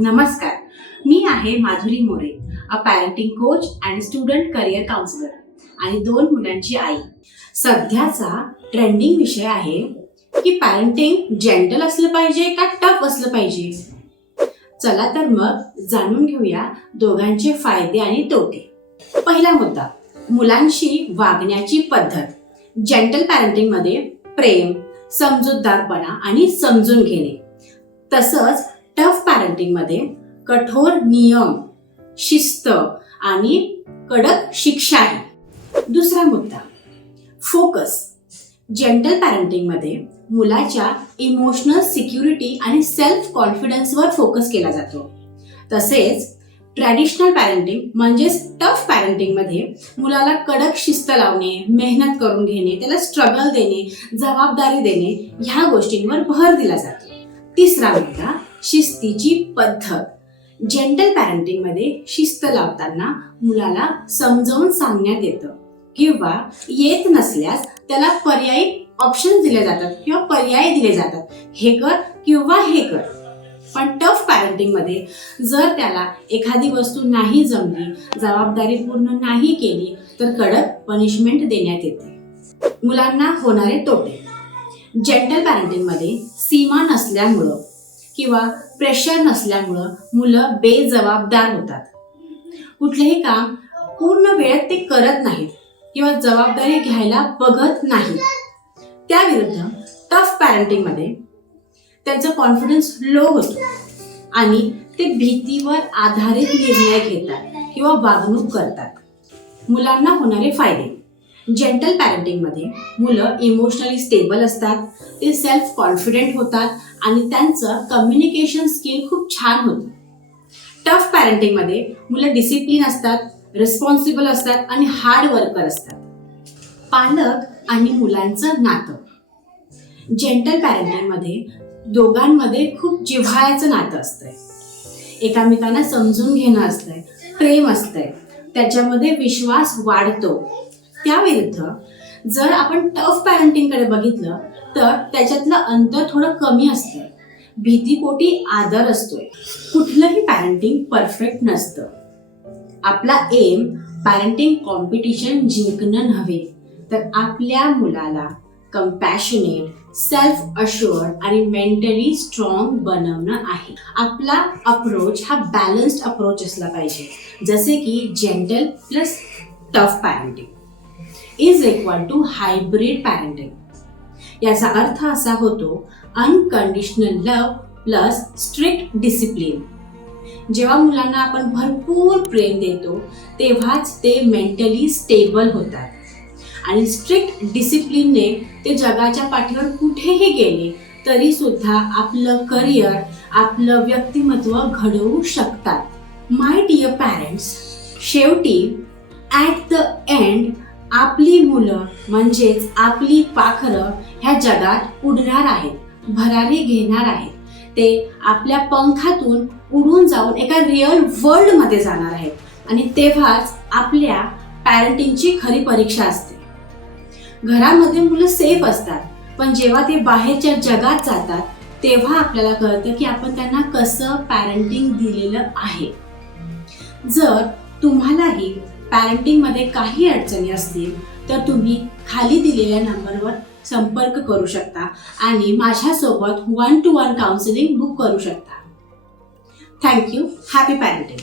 नमस्कार, मी आहे Madhuri More, a parenting coach and student career counsellor आणि 2 मुलांची आई. सध्याचा ट्रेंडिंग विषय आहे की पॅरेंटिंग जेंटल असलं पाहिजे का टफ असलं पाहिजे. चला तर मग जाणून घेऊया दोघांचे फायदे आणि तोटे. पहिला मुद्दा, मुलांशी वागण्याची पद्धत. जेंटल पॅरेंटिंगमध्ये प्रेम, समजूतदारपणा आणि समजून घेणे. तसंच टफ पॅरेंटिंगमध्ये कठोर नियम, शिस्त आणि कडक शिक्षाही. दुसरा मुद्दा, फोकस. जेंटल पॅरेंटिंगमध्ये मुलाच्या इमोशनल सिक्युरिटी आणि सेल्फ कॉन्फिडन्सवर फोकस केला जातो. तसेच ट्रॅडिशनल पॅरेंटिंग म्हणजेच टफ पॅरेंटिंगमध्ये मुलाला कडक शिस्त लावणे, मेहनत करून घेणे, त्याला स्ट्रगल देणे, जबाबदारी देणे ह्या गोष्टींवर भर दिला जातो. तिसरा मुद्दा, शिस्तीची पद्धत. जेंटल पॅरेंटिंगमध्ये शिस्त लावताना मुलाला समजावून सांगण्यात येतं किंवा येत नसल्यास त्याला पर्यायी ऑप्शन दिले जातात किंवा पर्याय दिले जातात, हे कर किंवा हे कर. पण टफ पॅरेंटिंगमध्ये जर त्याला एखादी वस्तू नाही जमली, जबाबदारी पूर्ण नाही केली तर कडक पनिशमेंट देण्यात येते. मुलांना होणारे तोटे. जेंटल पॅरेंटिंगमध्ये सीमा नसल्यामुळं किंवा प्रेशर नसल्यामुळं मुलं बेजबाबदार होतात. कुठलेही काम पूर्ण वेळेत ते करत नाहीत किंवा जबाबदारी घ्यायला बघत नाहीत. त्याविरुद्ध टफ पॅरेंटिंगमध्ये त्यांचा कॉन्फिडन्स लो होतो आणि ते भीतीवर आधारित निर्णय घेतात किंवा वागणूक करतात. मुलांना होणारे फायदे. जेंटल पॅरेंटिंगमध्ये मुलं इमोशनली स्टेबल असतात, ते सेल्फ कॉन्फिडेंट होतात आणि त्यांचं कम्युनिकेशन स्किल खूप छान होतं. टफ पॅरेंटिंगमध्ये मुलं डिसिप्लिन असतात, रिस्पॉन्सिबल असतात आणि हार्ड वर्कर असतात. पालक आणि मुलांचं नातं. जेंटल पॅरेंटिंगमध्ये दोघांमध्ये खूप जिव्हाळ्याचं नातं असतंय. एकामेकांना समजून घेणं असतंय, प्रेम असतंय, त्याच्यामध्ये विश्वास वाढतो. त्याविरुद्ध जर आपण टफ पॅरेंटिंगकडे बघितलं तर त्याच्यातलं अंतर थोडं कमी असतं. भीतीपोटी आदर असतोय. कुठलंही पॅरेंटिंग परफेक्ट नसतं. आपला एम पॅरेंटिंग कॉम्पिटिशन जिंकणं नव्हे तर आपल्या मुलाला कंपॅशनेट, सेल्फ अश्युअर्ड आणि मेंटली स्ट्रॉंग बनवणं आहे. आपला अप्रोच हा बॅलन्स्ड अप्रोच असला पाहिजे, जसे की gentle plus tough parenting is equal to hybrid parenting. याचा अर्थ असा होतो unconditional love plus strict discipline. जेव्हा मुलांना आपण भरपूर प्रेम देतो तेव्हाच ते मेंटली स्टेबल होतात आणि स्ट्रिक्ट डिसिप्लिनने ते जगाच्या पाठीवर कुठेही गेले तरी सुद्धा आपलं करिअर, आपलं व्यक्तिमत्व घडवू शकतात. माय डिअर पॅरेंट्स, शेवटी ॲट द एंड आपली मुलं म्हणजेच आपली पाखरं ह्या जगात उडणार आहेत, भरारी घेणार आहेत. ते आपल्या पंखातून उडून जाऊन एका रिअल वर्ल्डमध्ये जाणार आहेत आणि तेव्हाच आपल्या पॅरेंटिंगची खरी परीक्षा असते. घरामध्ये मुलं सेफ असतात, पण जेव्हा ते बाहेरच्या जगात जातात तेव्हा आपल्याला कळतं की आपण त्यांना कसं पॅरेंटिंग दिलेलं आहे. जर तुम्हालाही पॅरेंटिंगमध्ये काही अडचणी असतील तर तुम्ही खाली दिलेल्या नंबरवर संपर्क करू शकता आणि माझ्यासोबत 1-to-1 काउन्सिलिंग बुक करू शकता. थँक्यू. Happy parenting.